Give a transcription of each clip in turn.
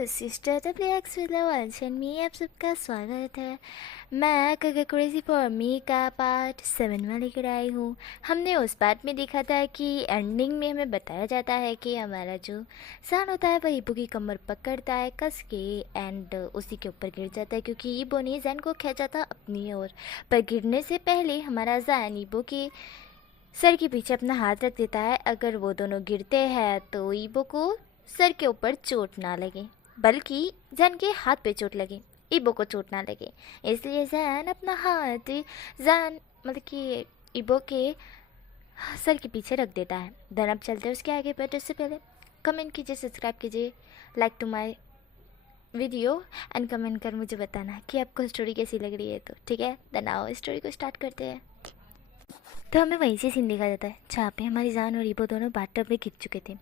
Sister x में आप सबका स्वागत है। मैं क्रेजी फॉर मी का पार्ट 7 में लेकर आई हूँ। हमने उस पार्ट में देखा था कि एंडिंग में हमें बताया जाता है कि हमारा जो सान होता है वह ईबो की कमर पकड़ता है कस के एंड उसी के ऊपर गिर जाता है, क्योंकि ईबो ने जैन को खींचा था अपनी ओर। पर गिरने से पहले हमारा जैन ईबो के सर के पीछे अपना हाथ रख देता है। अगर वो दोनों गिरते हैं तो ईबो को सर के ऊपर चोट ना लगे, बल्कि जैन के हाथ पे चोट लगे, ईबो को चोट ना लगे। इसलिए जैन अपना हाथ जैन मतलब कि ईबो के सर के पीछे रख देता है। देन अब चलते हैं उसके आगे, पर उससे पहले कमेंट कीजिए, सब्सक्राइब कीजिए, like to my video and comment कर मुझे बताना कि आपको स्टोरी कैसी लग रही है। तो ठीक है, देन आओ स्टोरी को स्टार्ट करते हैं। तो हमें वहीं से सीन देखा जाता है जहाँ पे हमारी जान और ईबो दोनों बाथटब में गिर चुके थे।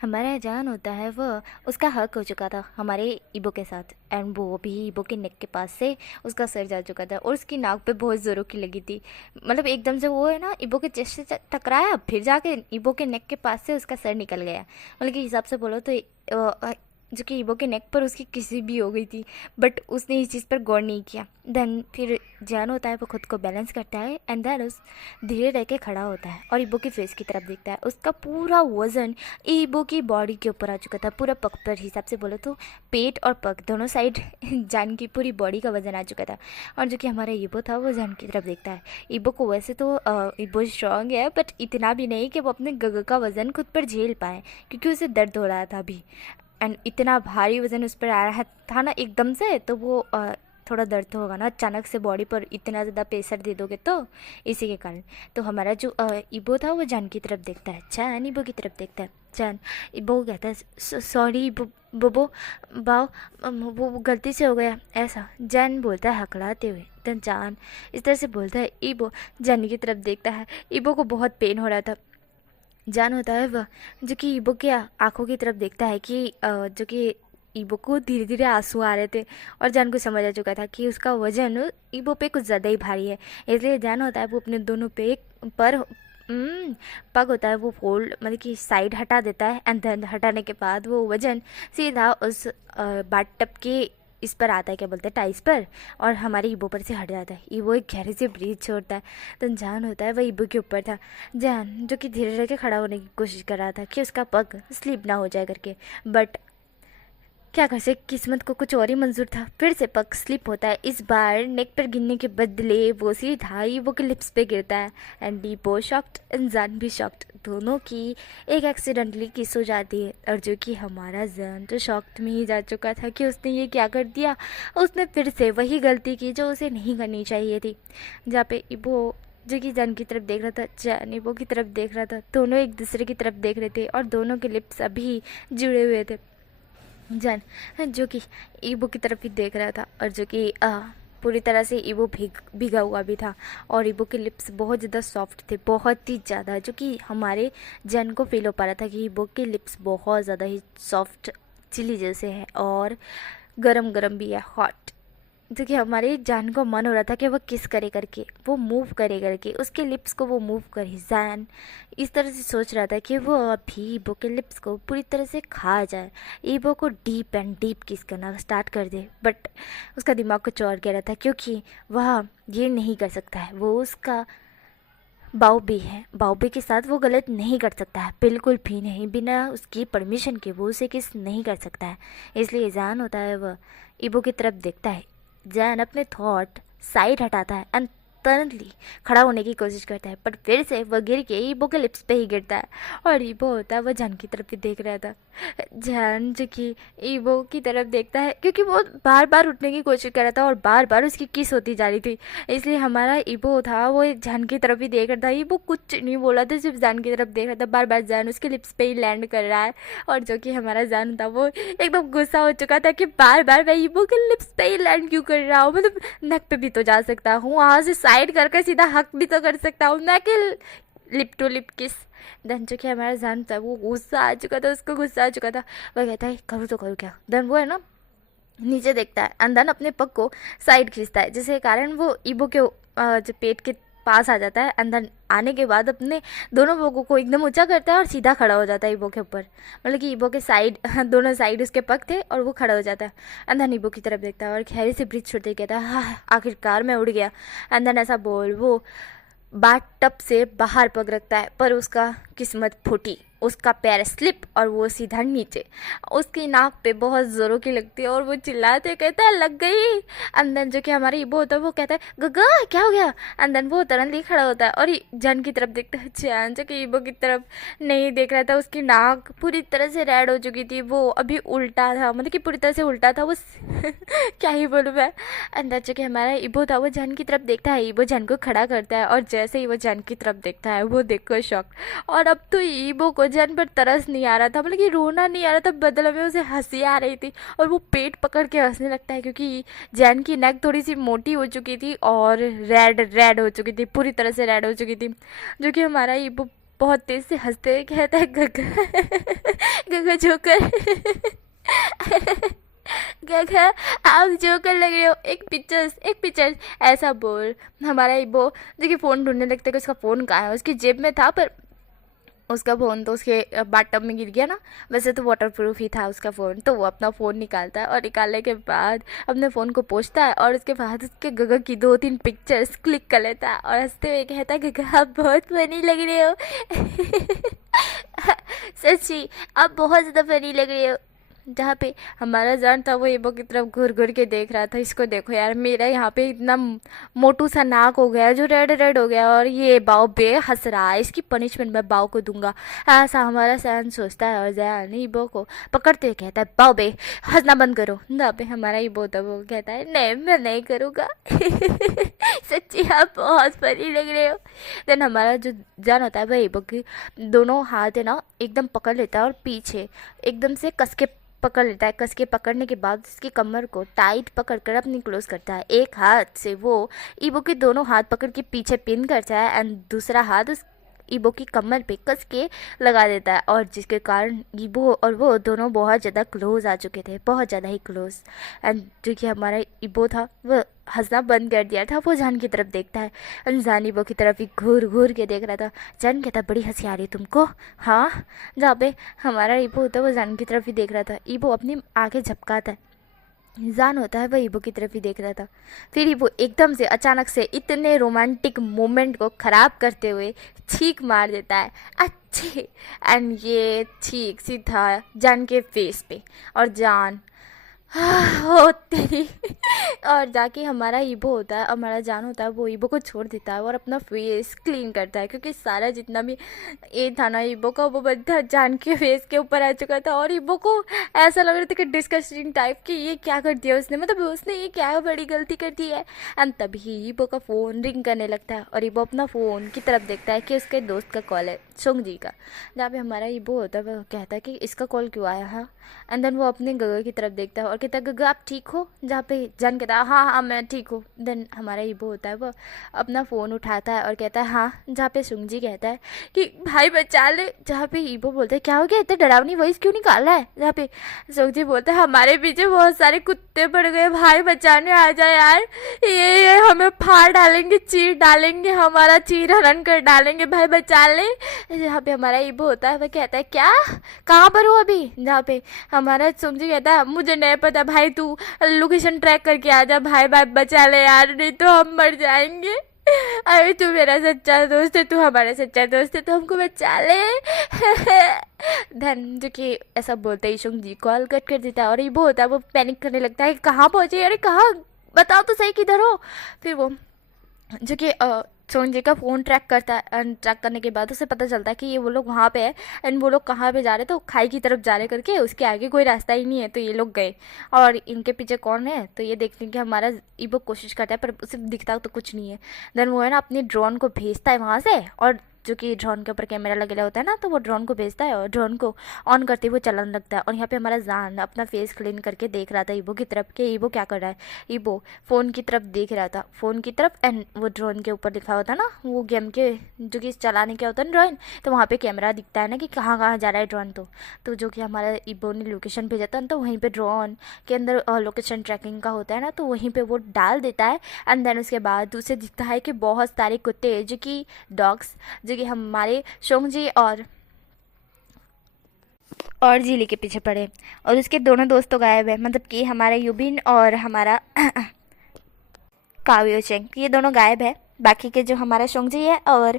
हमारा जान होता है वह उसका हक हो चुका था हमारे ईबो के साथ, एंड वो भी ईबो के नेक के पास से उसका सर जा चुका था और उसकी नाक पे बहुत ज़ोरों की लगी थी। मतलब एकदम से वो है ना ईबो के चेस्ट से टकराया, फिर जाके ईबो के नेक के पास से उसका सर निकल गया। मतलब कि हिसाब से बोलो तो जो कि ईबो के नेक पर उसकी किसी भी हो गई थी, बट उसने इस चीज़ पर गौर नहीं किया। देन फिर जान होता है वो खुद को बैलेंस करता है एंड देन उस धीरे रह के खड़ा होता है और ईबो की फेस की तरफ देखता है। उसका पूरा वज़न ईबो की बॉडी के ऊपर आ चुका था, पूरा पग पर, हिसाब से बोलो तो पेट और पग दोनों साइड जान की पूरी बॉडी का वज़न आ चुका था। और जो कि हमारा ईबो था वो जान की तरफ देखता है। ईबो को वैसे तो ईबो स्ट्रांग है, बट इतना भी नहीं कि वो अपने गग का वज़न खुद पर झेल पाए, क्योंकि उसे दर्द हो रहा था अभी। एंड इतना भारी वज़न उस पर आ रहा था ना एकदम से, तो वो थोड़ा दर्द तो होगा ना, अचानक से बॉडी पर इतना ज़्यादा प्रेशर दे दोगे तो इसी के कारण। तो हमारा जो ईबो था वो जान की तरफ देखता है, जान ईबो की तरफ देखता है। जान ईबो कहता है सॉरी बोबो बाओ, वो गलती से हो गया ऐसा, जान बोलता है हकलाते हुए। तो जान इस तरह से बोलता है, ईबो जान की तरफ देखता है। ईबो को बहुत पेन हो रहा था। जान होता है वह जो कि ईबो के आंखों की तरफ देखता है कि जो कि ईबो को धीरे धीरे आंसू आ रहे थे और जान को समझ आ चुका था कि उसका वजन ईबो पे कुछ ज़्यादा ही भारी है। इसलिए जान होता है वो अपने दोनों पे पर पग होता है वो फोल्ड मतलब कि साइड हटा देता है एंड देन हटाने के बाद वो वजन सीधा उस बाथ टब के इस पर आता है, क्या बोलते हैं, टाइल्स पर, और हमारे ईबो पर से हट जाता है। ईबो एक गहरे से ब्रीथ छोड़ता है। तो जान होता है वह ईबो के ऊपर था। जान जो कि धीरे रह के खड़ा होने की कोशिश कर रहा था कि उसका पग स्लिप ना हो जाए करके, बट क्या कर से किस्मत को कुछ और ही मंजूर था। फिर से पग स्लिप होता है। इस बार नेक पर गिरने के बदले वो सीधा ईबो के लिप्स पे गिरता है एंड ईबो शॉक्ड एंड जान भी शॉक्ड। दोनों की एक एक्सीडेंटली किस हो जाती है, और जो कि हमारा जान तो शॉक्ड में ही जा चुका था कि उसने ये क्या कर दिया। उसने फिर से वही गलती की जो उसे नहीं करनी चाहिए थी। जहाँ पे ईबो जो कि जान की तरफ देख रहा था, जान ईबो की तरफ देख रहा था, दोनों एक दूसरे की तरफ देख रहे थे और दोनों के लिप्स अभी जुड़े हुए थे। जान जो कि ईबो की तरफ ही देख रहा था और जो कि पूरी तरह से ईबो भीगा हुआ भी था और ईबो के लिप्स बहुत ज़्यादा सॉफ्ट थे, बहुत ही ज़्यादा, जो कि हमारे जन को फील हो पा रहा था कि ईबो के लिप्स बहुत ज़्यादा ही सॉफ्ट चिली जैसे है और गरम गरम भी है, हॉट। जो कि हमारे जान को मन हो रहा था कि वो किस करे करके, वो मूव करे करके, उसके लिप्स को वो मूव करे। जान इस तरह से सोच रहा था कि वो अभी ईबो के लिप्स को पूरी तरह से खा जाए, ईबो को डीप एंड डीप किस करना स्टार्ट कर दे। बट उसका दिमाग कुछ और कह रहा था, क्योंकि वह ये नहीं कर सकता है, वो उसका बाउबी है, बाउबी के साथ वो गलत नहीं कर सकता है, बिल्कुल भी नहीं, बिना उसकी परमिशन के वो उसे किस नहीं कर सकता है। इसलिए जान होता है वह ईबो की तरफ देखता है। जैन अपने थॉट साइड हटाता है एंड टर्नली खड़ा होने की कोशिश करता है, पर फिर से वह गिर के ईबो के लिप्स पे ही गिरता है और ईबो होता है वह जान की तरफ ही देख रहा था। जान जो कि ईबो की तरफ देखता है, क्योंकि वो बार बार उठने की कोशिश कर रहा था और बार बार उसकी किस होती जा रही थी। इसलिए हमारा ईबो था वो जान की तरफ ही देख रहा था। ईबो कुछ नहीं बोला था, सिर्फ जान की तरफ देख रहा था। बार बार जान उसके लिप्स पे ही लैंड कर रहा है और जो कि हमारा जान था वो एकदम गुस्सा हो चुका था कि बार बार मैं ईबो के लिप्स पे ही लैंड क्यों कर रहा हूँ, मतलब नेक पे भी तो जा सकता हूँ, वहाँ से साइड करके सीधा हक भी तो कर सकता हूँ, ना कि लिप टू लिप किस। देन जो कि हमारा जान था वो गुस्सा आ चुका था, उसको गुस्सा आ चुका था। वह कहता है करूँ तो करूँ क्या। देन वो है ना नीचे देखता है एंड देन अपने पग को साइड खींचता है, जिसके कारण वो ईबो के जो पेट के पास आ जाता है। अंदर आने के बाद अपने दोनों बोकों को एकदम ऊंचा करता है और सीधा खड़ा हो जाता है ईबो के ऊपर, मतलब कि ईबो के साइड दोनों साइड उसके पग थे और वो खड़ा हो जाता है। अंदर ईबो की तरफ देखता है और गहरे से ब्रीथ छोड़ते कहता है, हाँ आखिरकार मैं उड़ गया। अंदर ऐसा बोल वो बाट टब से बाहर पग रखता है, पर उसका किस्मत फूटी, उसका पैर स्लिप और वो सीधा नीचे। उसकी नाक पे बहुत ज़ोरों की लगती है और वो चिल्लाते कहता है लग गई। अंदर जो कि हमारा ईबो होता है वो कहता है गगा क्या हो गया। अंदर वो तुरंत ही खड़ा होता है और जन की तरफ देखता है। जैन जो कि ईबो की तरफ नहीं देख रहा था, उसकी नाक पूरी तरह से रेड हो चुकी थी, वो अभी उल्टा था, मतलब कि पूरी तरह से उल्टा था वो क्या ही बोलूँ मैं। अंदर जो कि हमारा ईबो था वो जन की तरफ देखता है, ईबो जन को खड़ा करता है और जैसे ही वो जन की तरफ देखता है वो देखकर शॉक। और अब तो ईबो को जन पर तरस नहीं आ रहा था, मतलब कि रोना नहीं आ रहा था, बदले में उसे हंसी आ रही थी और वो पेट पकड़ के हंसने लगता है क्योंकि जैन की नेक थोड़ी सी मोटी हो चुकी थी और रेड रेड हो चुकी थी, पूरी तरह से रेड हो चुकी थी। जो कि हमारा ईबो बहुत तेज से हंसते हुए कहता है गगा गगा जोकर गगा आप जोकर लग रहे हो, एक पिक्चर्स ऐसा बोल हमारा ईबो जो कि फ़ोन ढूंढने लगता है कि उसका फ़ोन कहाँ है। उसकी जेब में था पर उसका फ़ोन तो उसके बाथटब में गिर गया ना, वैसे तो वाटर प्रूफ ही था उसका फ़ोन। तो वो अपना फ़ोन निकालता है और निकालने के बाद अपने फ़ोन को पोंछता है और उसके बाद उसके गगा की 2-3 पिक्चर्स क्लिक कर लेता है और हंसते हुए कहता है गगा आप बहुत फनी लग रहे हो सच्ची आप बहुत ज़्यादा फनी लग रहे हो। जहाँ पे हमारा जान था वो ईबो की तरफ घूर घूर के देख रहा था, इसको देखो यार मेरा यहाँ पे इतना मोटू सा नाक हो गया जो रेड रेड हो गया और ये बाव बे हंस रहा है, इसकी पनिशमेंट मैं बाव को दूंगा, ऐसा हमारा सहन सोचता है। और जयान ईबो को पकड़ते हुए कहता है बाव बे हंसना बंद करो। जहाँ पे हमारा ईबो था वो कहता है नहीं मैं नहीं करूँगा सच्ची आप बहुत फनी लग रहे हो। देन हमारा जो जान होता है वह ईबो की दोनों हाथ है ना एकदम पकड़ लेता है और पीछे एकदम से कस के पकड़ लेता है। कस के पकड़ने के बाद उसकी कमर को टाइट पकड़ कर अपनी क्लोज करता है। एक हाथ से वो ईबो के दोनों हाथ पकड़ के पीछे पिन करता है एंड दूसरा हाथ उस ईबो की कमर पे कस के लगा देता है और जिसके कारण ईबो और वो दोनों बहुत ज़्यादा क्लोज आ चुके थे, बहुत ज़्यादा ही क्लोज। एंड जो कि हमारा ईबो था वो हंसना बंद कर दिया था, वो जान की तरफ देखता है और जान ईबो की तरफ ही घूर घूर के देख रहा था। जान कहता बड़ी हंसी आ रही है तुमको, हाँ। जहाँ पे हमारा ईबो होता है वो जान की तरफ ही देख रहा था। ईबो अपनी आंखें झपकाता है, जान होता है वह ईबो की तरफ ही देख रहा था। फिर ईबो एकदम से अचानक से इतने रोमांटिक मोमेंट को ख़राब करते हुए छींक मार देता है अच्छे। एंड ये छींक सीधा जान के फेस पे और जान हो तेरी और जाके हमारा ईबो होता है, हमारा जान होता है वो ईबो को छोड़ देता है और अपना फेस क्लीन करता है क्योंकि सारा जितना भी ये था ना ईबो का वो बंदा जान के फेस के ऊपर आ चुका था और ईबो को ऐसा लग रहा था कि डिस्कस्टिंग टाइप की ये क्या कर दिया उसने, मतलब उसने ये क्या बड़ी गलती कर दी है। एंड तभी ईबो का फ़ोन रिंग करने लगता है और ईबो अपना फ़ोन की तरफ देखता है कि उसके दोस्त का कॉल है, सुंग जी का। जहाँ पे हमारा ईबो होता है वो कहता है कि इसका कॉल क्यों आया है। एंड देन वो अपने गगा की तरफ देखता है और कहता है गगा आप ठीक हो। जहाँ पे जान कहता है हाँ हाँ मैं ठीक हूँ। देन हमारा ईबो होता है वो अपना फ़ोन उठाता है और कहता है हाँ। जहाँ पे सुंग जी कहता है कि भाई बचा ले। जहाँ पे ईबो बोलता है क्या हो गया इतने डरावनी वॉइस क्यों निकाल रहा है। जहाँ पे सुंग जी बोलता है हमारे पीछे बहुत सारे कुत्ते पड़ गए, भाई बचाने आ जाए यार, ये हमें फाड़ डालेंगे, चीर डालेंगे, हमारा चीर हरण कर डालेंगे, भाई बचा ले। जहाँ पे हमारा ईबो होता है वह कहता है क्या कहाँ पर हो अभी। जहाँ पे हमारा सुंग जी कहता है मुझे नहीं पता भाई, तू लोकेशन ट्रैक करके आ जा, भाई भाई बचा ले यार नहीं तो हम मर जाएंगे। अरे तू मेरा सच्चा दोस्त है, तू हमारा सच्चा दोस्त है तो हमको बचा ले धन जो कि ऐसा बोलते ही सुंग जी कॉल कट कर देता है और ईबो होता है वो पैनिक करने लगता है कहाँ पहुँचे, अरे कहाँ बताओ तो सही किधर हो। फिर वो जो कि सोन जी का फ़ोन ट्रैक करता है एंड ट्रैक करने के बाद उसे पता चलता है कि ये वो लोग वहाँ पे है एंड वो लोग कहाँ पे जा रहे, तो खाई की तरफ जा रहे करके उसके आगे कोई रास्ता ही नहीं है। तो ये लोग गए और इनके पीछे कौन है तो ये देखने की हमारा ईबो कोशिश करता है पर उसे दिखता तो कुछ नहीं है। देन वो है ना अपनी ड्रोन को भेजता है वहाँ से और जो कि ड्रोन के ऊपर कैमरा लगेला होता है ना, तो वो ड्रोन को भेजता है और ड्रोन को ऑन करते ही वो चलाने लगता है। और यहाँ पे हमारा जान अपना फेस क्लीन करके देख रहा था ईबो की तरफ कि ईबो क्या कर रहा है। ईबो फ़ोन की तरफ देख रहा था, फ़ोन की तरफ, एंड वो ड्रोन के ऊपर लिखा होता ना, वो गेम के जो कि चलाने के होता है ना ड्रोन, तो वहाँ पे कैमरा दिखता है ना कि कहाँ कहाँ जा रहा है ड्रोन। तो जो कि हमारा ईबो ने लोकेशन भेजा था, तो वहीं पे ड्रोन के अंदर लोकेशन ट्रैकिंग का होता है ना, तो वहीं पे वो डाल देता है। एंड देन उसके बाद उसे दिखता है कि बहुत सारे कुत्ते जो कि डॉग्स जो कि हमारे शोंगजी और जीली के पीछे पड़े, और उसके दोनों दोस्त तो गायब है, मतलब कि हमारा यूबिन और हमारा काव्यो चेंग, ये दोनों गायब है। बाकी के जो हमारा शोंगजी है और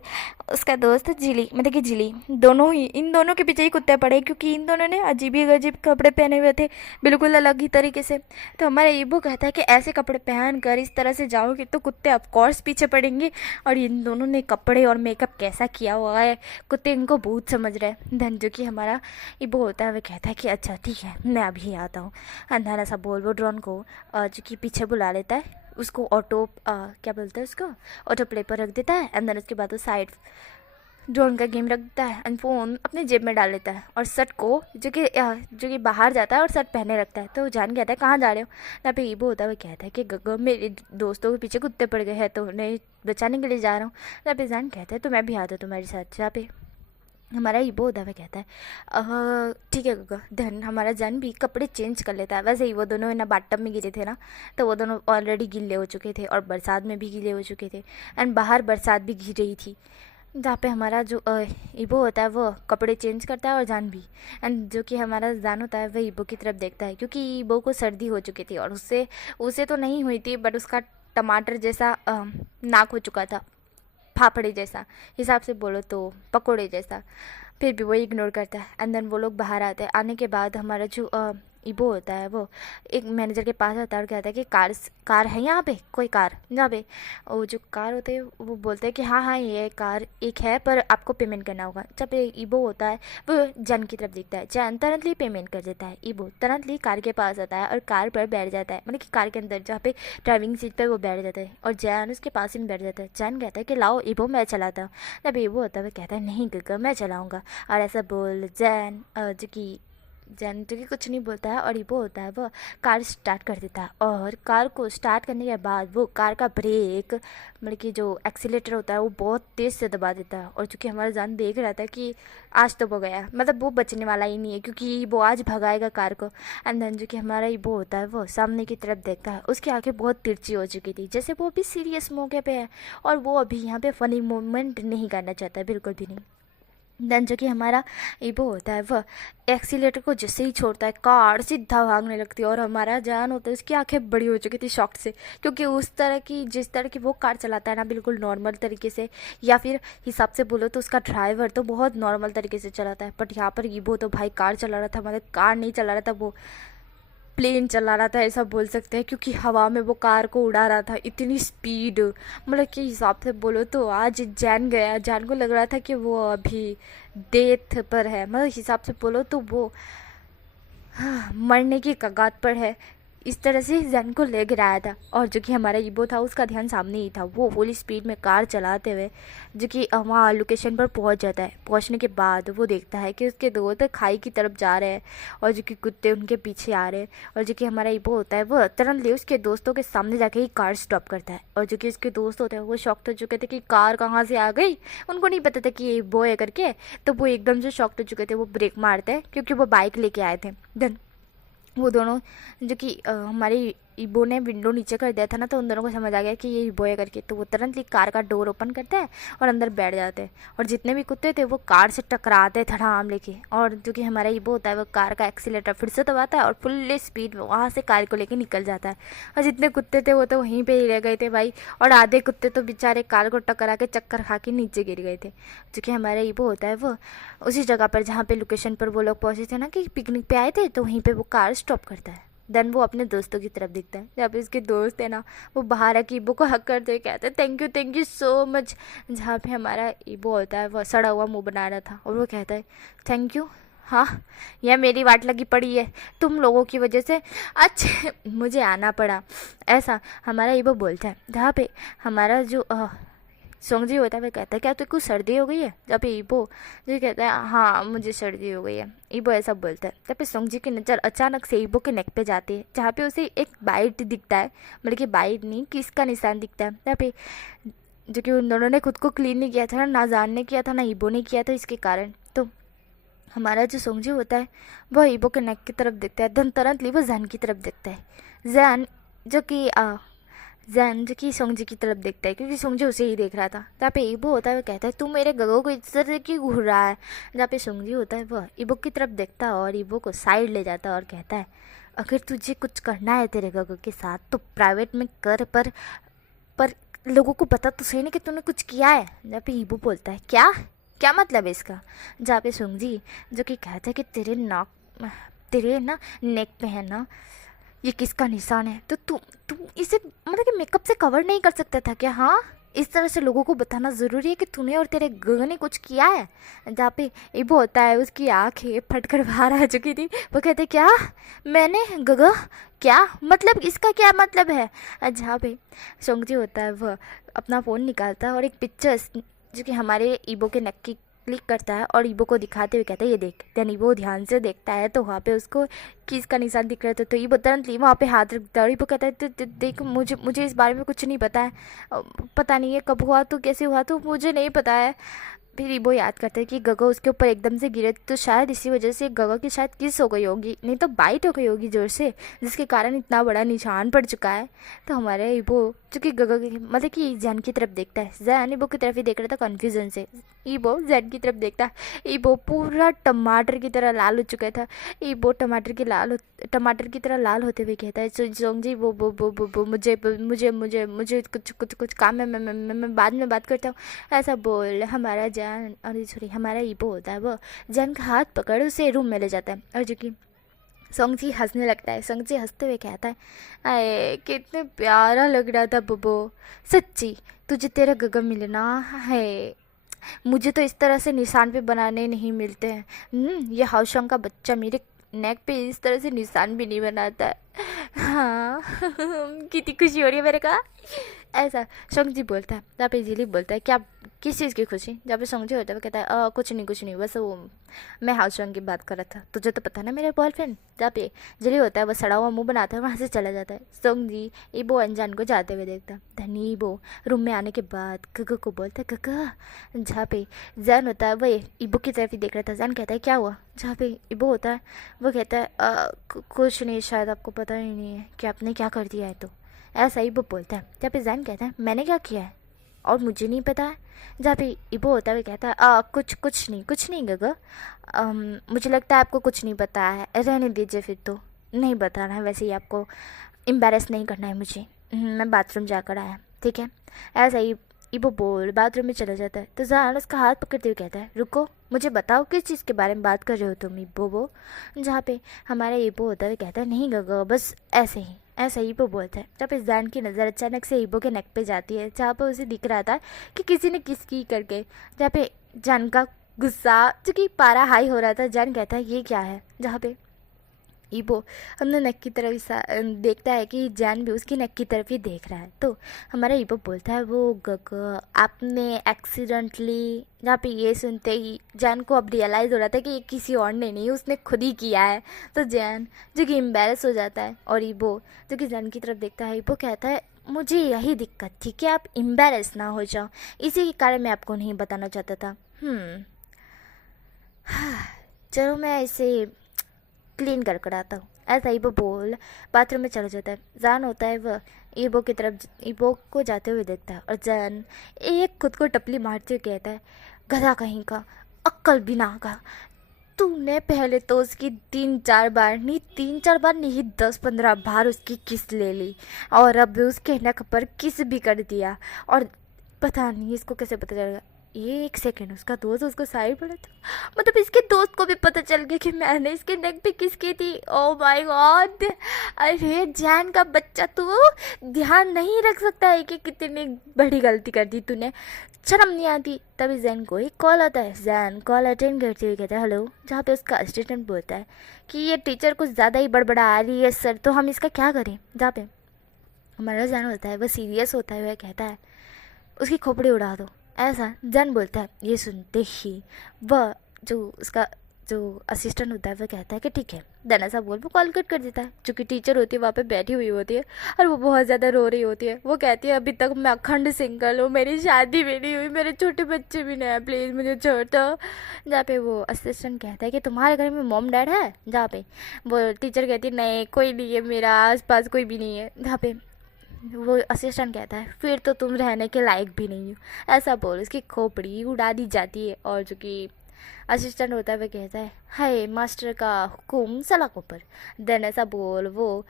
उसका दोस्त जिली, मतलब कि जिली, दोनों ही इन दोनों के पीछे ही कुत्ते पड़े, क्योंकि इन दोनों ने अजीब ही अजीब कपड़े पहने हुए थे, बिल्कुल अलग ही तरीके से। तो हमारा ईबो कहता है कि ऐसे कपड़े पहन कर इस तरह से जाओगे तो कुत्ते ऑफकोर्स पीछे पड़ेंगे। और इन दोनों ने कपड़े और मेकअप कैसा किया हुआ है, कुत्ते इनको बहुत समझ रहे हैं। धन जो कि हमारा ईबो होता है वह कहता है कि अच्छा ठीक है, मैं अभी आता हूँ। अंधारा सा बोल वो ड्रोन को जो कि पीछे बुला लेता है, उसको ऑटो क्या बोलते हैं उसको, ऑटो प्ले पर रख देता है। एंड देन उसके बाद वो साइड ड्रोन का गेम रख देता है एंड फ़ोन अपने जेब में डाल लेता है, और शर्ट को जो कि बाहर जाता है और शर्ट पहने रखता है। तो वो जान कहता है कहाँ जा रहे हो। यहाँ पे ईबो होता है, वो कहता है कि गग्गो मेरे दोस्तों के पीछे कुत्ते पड़ गए हैं तो उन्हें बचाने के लिए जा रहा हूँ। यहाँ पे जान कहता है तो मैं भी आता हूँ तुम्हारे साथ। जहाँ पे हमारा ईबो होता है कहता है ठीक है गग्गा। धन हमारा जन भी कपड़े चेंज कर लेता है। वैसे ही वो दोनों ना बाथटब में गिरे थे ना, तो वो दोनों ऑलरेडी गीले हो चुके थे और बरसात में भी गीले हो चुके थे, एंड बाहर बरसात भी गिर रही थी। जहाँ पे हमारा जो ईबो होता है वो कपड़े चेंज करता है और जान भी, एंड जो कि हमारा जान होता है वह ईबो की तरफ देखता है, क्योंकि ईबो को सर्दी हो चुकी थी और उससे उसे तो नहीं हुई थी, बट उसका टमाटर जैसा नाक हो चुका था, फाफड़े जैसा, हिसाब से बोलो तो पकोड़े जैसा। फिर भी वो इग्नोर करता है। एंड देन वो लोग बाहर आते हैं। आने के बाद हमारा जो ईबो होता है वो एक मैनेजर के पास आता है और कहता है कि कार है यहाँ पे, कोई कार जहाँ पे वो जो कार होते हैं वो बोलते हैं कि हाँ हाँ ये कार एक है, पर आपको पेमेंट करना होगा। जब ईबो होता है वो जन की तरफ देखता है, जन तुरंतली पेमेंट कर देता है। ईबो तुरंतली कार के पास आता है और कार पर बैठ जाता है, मतलब कि कार के अंदर जहाँ पे ड्राइविंग सीट पर वो बैठ जाता है, और जैन उसके पास ही में बैठ जाता है। जैन कहता है कि लाओ ईबो मैं चलाता हूँ। जब ईबो होता है वो कहता है नहीं गग्गा मैं चलाऊँगा, और ऐसा बोल जैन जो कि कुछ नहीं बोलता है, और ईबो होता है वो कार स्टार्ट कर देता है। और कार को स्टार्ट करने के बाद वो कार का ब्रेक, मतलब कि जो एक्सीलेटर होता है वो बहुत तेज़ से दबा देता है। और चूँकि हमारा जान देख रहा था कि आज तो वो गया, मतलब वो बचने वाला ही नहीं है, क्योंकि वो आज भगाएगा कार को। एंड देन जो कि हमारा ईबो होता है वो सामने की तरफ देखता है, उसकी आंखें बहुत तिरछी हो चुकी थी, जैसे वो अभी सीरियस मौके पे है और वो अभी यहाँ पे फ़नी मोमेंट नहीं करना चाहता है, बिल्कुल भी नहीं। देन जो कि हमारा ईबो होता है वह एक्सीलेटर को जैसे ही छोड़ता है कार सीधा भागने लगती है, और हमारा जान होता है उसकी आंखें बड़ी हो चुकी थी शॉक से, क्योंकि उस तरह की जिस तरह की वो कार चलाता है ना बिल्कुल नॉर्मल तरीके से, या फिर हिसाब से बोलो तो उसका ड्राइवर तो बहुत नॉर्मल तरीके से चलाता है, बट यहाँ पर ईबो तो भाई कार चला रहा था, मतलब कार नहीं चला रहा था, वो प्लेन चला रहा था ऐसा बोल सकते हैं, क्योंकि हवा में वो कार को उड़ा रहा था इतनी स्पीड। मतलब कि हिसाब से बोलो तो आज जान गया, जान को लग रहा था कि वो अभी डेथ पर है, मतलब हिसाब से बोलो तो वो मरने की कगार पर है। इस तरह से जैन को ले गिराया था, और जो कि हमारा ईबो था उसका ध्यान सामने ही था। वो फुल स्पीड में कार चलाते हुए जो कि वहाँ लोकेशन पर पहुँच जाता है। पहुँचने के बाद वो देखता है कि उसके दोस्त खाई की तरफ जा रहे हैं, और जो कि कुत्ते उनके पीछे आ रहे हैं। और जो कि हमारा ईबो होता है वो तुरंत ले उसके दोस्तों के सामने जाके ही कार स्टॉप करता है, और जो कि उसके दोस्त होते हैं वो शॉक हो चुके थे कि कार कहाँ से आ गई, उनको नहीं पता था कि ये ईबो है करके। तो वो एकदम से शॉक हो चुके थे, वो ब्रेक मारते हैं क्योंकि वो बाइक लेके आए थे। देन वो दोनों जो कि हमारे ईबो ने विंडो नीचे कर दिया था ना, तो उन दोनों को समझ आ गया कि ये ईबो है करके। तो वो तुरंत ही कार का डोर ओपन करते हैं और अंदर बैठ जाते हैं, और जितने भी कुत्ते थे वो कार से टकराते हैं धड़ाम लेके। और जो कि हमारा ईबो होता है वो कार का एक्सीलेटर फिर से दबाता है और फुल स्पीड वहाँ से कार को लेके निकल जाता है। और जितने कुत्ते थे वो तो वहीं पर ही रह गए थे भाई, और आधे कुत्ते तो बेचारे कार को टकरा के चक्कर खा के नीचे गिर गए थे। जो कि हमारा ईबो होता है वो उसी जगह पर जहाँ पे लोकेशन पर वो लोग पहुँचे थे ना कि पिकनिक पे आए थे, तो वहीं पे वो कार स्टॉप करता है। देन वो अपने दोस्तों की तरफ दिखता है, जहाँ पे उसके दोस्त है ना वो बाहर आके ईबो को हक करते हुए कहते हैं थैंक यू सो मच। जहाँ पे हमारा ईबो होता है वो सड़ा हुआ मुंह बना रहा था, और वो कहता है थैंक यू, हाँ यह मेरी वाट लगी पड़ी है, तुम लोगों की वजह से अच्छा मुझे आना पड़ा, ऐसा हमारा ईबो बोलता है। जहाँ पे हमारा जो सोंगजी होता है वह कहता है क्या तेरे को सर्दी हो गई है। जहाँ पे ईबो जो कहता है हाँ मुझे सर्दी हो गई है। ईबो ऐसा बोलता है। तब पे सोंगजी की नज़र अचानक से ईबो के नेक पे जाती है जहाँ पे उसे एक बाइट दिखता है, मतलब कि बाइट नहीं किस का निशान दिखता है। जहाँ पे जो कि उन दोनों ने खुद को क्लीन नहीं किया था, ना जान ने किया था ना ईबो ने किया था, इसके कारण। तो हमारा जो सोंगजी होता है वह ईबो के नेक की तरफ देखता है, धन तुरंत वो जैन की तरफ देखता है। जैन जो कि जैन जो कि सोंगजी की तरफ देखता है क्योंकि सोंगजी उसे ही देख रहा था। जहाँ पे ईबो होता है वह कहता है तू मेरे गगो को इस तरह से क्यों घूर रहा है। जहाँ पे सोंगजी होता है वह ईबो की तरफ देखता है और ईबो को साइड ले जाता है और कहता है अगर तुझे कुछ करना है तेरे गगो के साथ तो प्राइवेट में कर, पर लोगों को पता तो सही नहीं कि तूने कुछ किया है। जहाँ पे ईबो बोलता है क्या क्या मतलब है इसका। जहाँ पे सोंगजी जो कि कहता है कि तेरे ना नेक पे है ना ये किसका निशान है, तो तू इसे मतलब कि मेकअप से कवर नहीं कर सकता था क्या। हाँ इस तरह से लोगों को बताना ज़रूरी है कि तूने और तेरे गगन ने कुछ किया है। जहाँ पे इबो होता है उसकी आँखें फट कर बाहर आ चुकी थी। वो कहते क्या मैंने गगा क्या मतलब इसका क्या मतलब है। जहाँ पे सोंगजी होता है वह अपना फ़ोन निकालता है और एक पिक्चर जो कि हमारे ईबो के नेक की क्लिक करता है और ईबो को दिखाते हुए कहता है ये देख। देन ईबो ध्यान से देखता है तो वहाँ पे उसको किस का निशान दिख रहा था। तो ईबो तुरंत वहाँ पे हाथ रखता है और ईबो कहता है देख मुझे इस बारे में कुछ नहीं पता है, पता नहीं है कब हुआ तो कैसे हुआ तो मुझे नहीं पता है। फिर ईबो याद करता है कि गगा उसके ऊपर एकदम से गिरे तो शायद इसी वजह से गगा की शायद किस हो गई होगी, नहीं तो बाइट हो गई होगी जोर से, जिसके कारण इतना बड़ा निशान पड़ चुका है। तो हमारे ईबो जो कि गगा की मतलब कि जैन की तरफ देखता है, जैन ईबो की तरफ ही देख रहा था कन्फ्यूजन से। ईबो जैन की तरफ देखता है। ईबो पूरा टमाटर की तरह लाल हो चुका था। ईबो टमाटर की तरह लाल होते हुए कहता है सोंगजी वो मुझे कुछ काम है, मैं बाद में बात करता हूँ ऐसा बोल। हमारा जैन और सॉरी हमारा ईबो होता है वो जैन का हाथ पकड़ उसे रूम में ले जाता है और जो कि सोंगजी हंसने लगता है। सोंगजी हंसते हुए कहता है अरे कितने प्यारा लग रहा था बबो, सच्ची तुझे तेरा गगन मिलना है। मुझे तो इस तरह से निशान पे बनाने नहीं मिलते हैं। ये हाउशंग का बच्चा मेरे नेक पे इस तरह से निशान भी नहीं बनाता है। हाँ कितनी खुशी हो रही है मेरे का ऐसा सोंगजी बोलता है। जहाँ पे जिली बोलता है क्या किस चीज़ की खुशी। जहाँ पे सोंगजी होता है वो कहता है कुछ नहीं बस वो मैं हाउशंग की बात कर रहा था, तुझे तो पता ना मेरे बॉयफ्रेंड। जहाँ पे जिली होता है वो सड़ा हुआ मुंह बनाता है वहाँ से चला जाता है। सोंगजी ईबो अनजान को जाते हुए देखता है। धनी ईबो रूम में आने के बाद गगा को बोलता है गगा। जहाँ पे जैन होता है वो ईबो की तरफ ही देख रहा था। जैन कहता है क्या हुआ। जहाँ पे ईबो होता है वो कहता है कुछ नहीं, शायद आपको पता ही नहीं है कि आपने क्या कर दिया है। तो ऐसा ईबो बोलता है। जहाँ पे जैन कहता है मैंने क्या किया है और मुझे नहीं पता है। जहाँ पे ईबो होता है वो कहता है कुछ नहीं गगा, मुझे लगता है आपको कुछ नहीं पता है, रहने दीजिए फिर तो नहीं बताना है, वैसे ही आपको एम्बेरस नहीं करना है मुझे, मैं बाथरूम जाकर आया ठीक है। ऐसा ही ईबो बोल बाथरूम में चला जाता है। तो जैन उसका हाथ पकड़ते हुए कहता है रुको मुझे बताओ किस चीज़ के बारे में बात कर रहे हो तुम ईबो। जहाँ पे हमारा ईबो होता है कहता है नहीं गगा बस ऐसे ही ईबो बोलता है। जब इस जैन की नज़र अचानक से ईबो के नेक पे जाती है जहाँ पे उसे दिख रहा था कि किसी ने किस की करके। जहाँ पे जैन का गुस्सा जो कि पारा हाई हो रहा था। जैन कहता है ये क्या है। जहाँ पे ईबो हमने नेक की तरफ देखता है कि जैन भी उसकी नेक की तरफ ही देख रहा है। तो हमारा ईबो बोलता है वो आपने एक्सीडेंटली। जहाँ पे ये सुनते ही जैन को अब रियलाइज़ हो रहा था कि ये किसी और ने नहीं उसने खुद ही किया है। तो जैन जो कि एम्बेरस हो जाता है और ईबो जो कि जैन की तरफ देखता है। ईबो कहता है मुझे यही दिक्कत थी कि आप एम्बेरस ना हो जाओ, इसी के कारण मैं आपको नहीं बताना चाहता था। चलो मैं इसे क्लीन कर आता हूँ। ऐसा ईबो बोल बाथरूम में चला जाता है। जैन होता है वह ईबो की तरफ ईबो को जाते हुए देखता है और जैन एक खुद को टपली मारते हुए कहता है गधा कहीं का, अक्ल भी ना का, तूने पहले तो उसकी 3-4 बार नहीं 10-15 बार उसकी किस ले ली और अब उसके नक पर किस भी कर दिया। और पता नहीं इसको कैसे पता चलेगा। ये एक सेकेंड उसका दोस्त उसको साइड पड़ा था, मतलब इसके दोस्त को भी पता चल गया कि मैंने इसके नेक पे किस की थी। Oh my God. अरे जैन का बच्चा तू ध्यान नहीं रख सकता है कि कितनी बड़ी गलती कर दी तूने, शर्म नहीं आती। तभी जैन को एक कॉल आता है। जैन कॉल अटेंड करते हुए कहता है हेलो। जहाँ पे उसका असिस्टेंट बोलता है कि ये टीचर कुछ ज़्यादा ही बड़बड़ा आ रही है सर, तो हम इसका क्या करें। जहाँ पे हमारा जैन होता है वो सीरियस होता है, वह कहता है उसकी खोपड़ी उड़ा दो, ऐसा जन बोलता है। ये सुनते ही वह जो उसका जो असिस्टेंट होता है वह कहता है कि ठीक है। देन ऐसा बोल वो कॉल कट कर देता है। चूँकि टीचर होती है वहाँ पे बैठी हुई होती है और वो बहुत ज़्यादा रो रही होती है। वो कहती है अभी तक मैं अखंड सिंगल हूँ, मेरी शादी भी नहीं हुई, मेरे छोटे बच्चे भी नहीं हैं, प्लीज़ मुझे छोड़ दो। जहाँ पे वो असिस्टेंट कहता है कि तुम्हारे घर में मॉम डैड है। जहाँ पे वो टीचर कहती है नहीं कोई नहीं है, मेरा आस पास कोई भी नहीं है। जहाँ पे वो असिस्टेंट कहता है फिर तो तुम रहने के लायक भी नहीं हो। ऐसा बोल उसकी खोपड़ी उड़ा दी जाती है। और जो कि असिस्टेंट होता है वह कहता है हाय मास्टर का हुकुम सलाखों पर। देन ऐसा बोल वो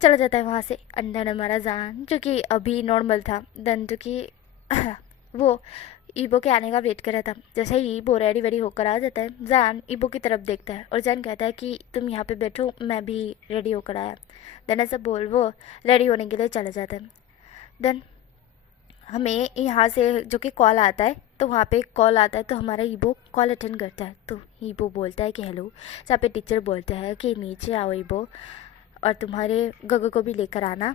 चला जाता है वहाँ से। अंदर हमारा जान जो कि अभी नॉर्मल था। देन जो कि वो ईबो के आने का वेट कर रहा था। जैसे ही ईबो रेडी वेडी होकर आ जाता है जान ईबो की तरफ देखता है और जान कहता है कि तुम यहाँ पे बैठो, मैं भी रेडी होकर आया। देन ऐसा बोल वो रेडी होने के लिए चला जाता है। देन हमें यहाँ से जो कि कॉल आता है, तो वहाँ पे कॉल आता है तो हमारा ईबो कॉल अटेंड करता है। तो ईबो बोलता है कि हेलो। जहाँ पे टीचर बोलते हैं कि नीचे आओ ईबो और तुम्हारे गगो को भी लेकर आना।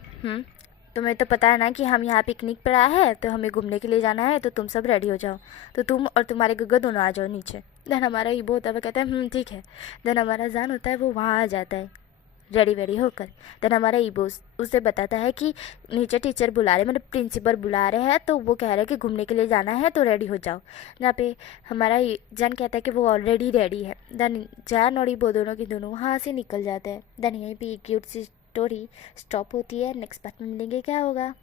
तुम्हें तो पता है ना कि हम यहाँ पिकनिक पर आए हैं, तो हमें घूमने के लिए जाना है, तो तुम सब रेडी हो जाओ। तो तुम और तुम्हारे गगो दोनों आ जाओ नीचे। देन हमारा ईबो होता है वो कहता है ठीक है। देन हमारा जान होता है वो वहाँ आ जाता है रेडी वेडी होकर। देन हमारा ईबो उसे बताता है कि नीचे टीचर बुला रहे, मतलब प्रिंसिपल बुला रहे हैं, तो वो कह रहे हैं कि घूमने के लिए जाना है तो रेडी हो जाओ। जहाँ पे हमारा जान कहता है कि वो ऑलरेडी रेडी है। देन जान और ईबो दोनों की दोनों वहाँ से निकल जाते हैं। देन यहीं पे क्यूट सी स्टोरी स्टॉप होती है। नेक्स्ट पार्ट में मिलेंगे क्या होगा।